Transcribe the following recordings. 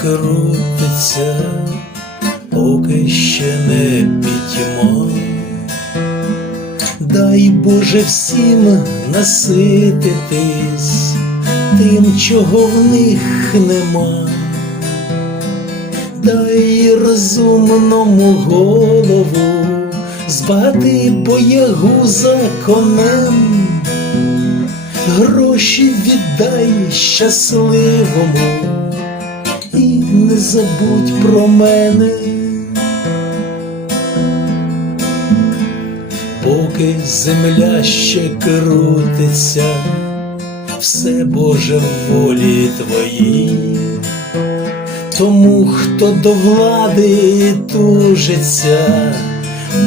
крутиться, поки ще не пітьма. Дай Боже всім насититись тим, чого в них нема. Дай розумному голову збагати боягу за конем, гроші віддай щасливому не забудь про мене. Поки земля ще крутиться, все Боже в волі твоїй. Тому, хто до влади тужиться,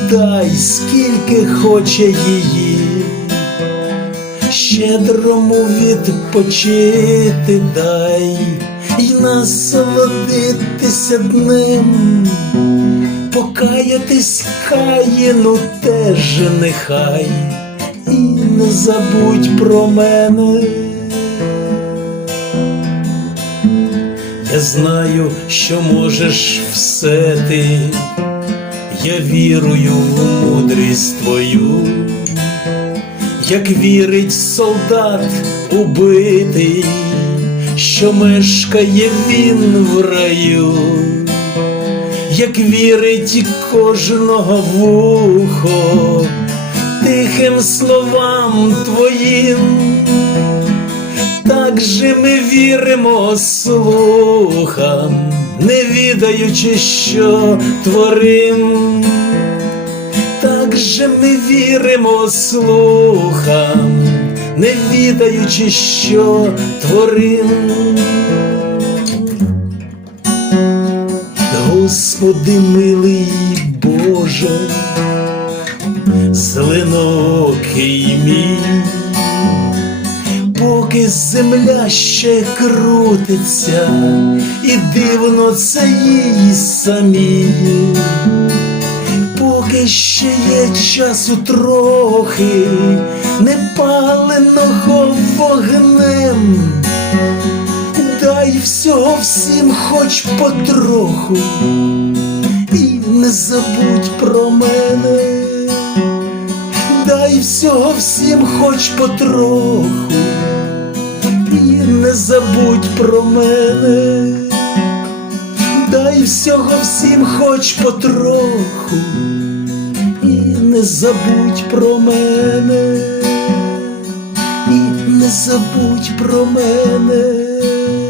дай скільки хоче її, щедрому відпочити дай насолодитися днем, покаятись каїну теж нехай, і не забудь про мене. Я знаю, що можеш все ти, я вірую в мудрість твою, як вірить солдат убитий, що мешкає він в раю, як вірить кожного вухо тихим словам твоїм. Так же ми віримо слухам, не відаючи, що творим. Так же ми віримо слухам, не відаючи, що творим. Господи милий Боже, зеленокий мій поки земля ще крутиться, і дивно це їй самі, поки ще є часу трохи, не паленого вогнем, дай всього всім хоч потроху, і не забудь про мене. Дай всього всім хоч потроху, і не забудь про мене, дай всього всім хоч потроху, і не забудь про мене, забудь про мене.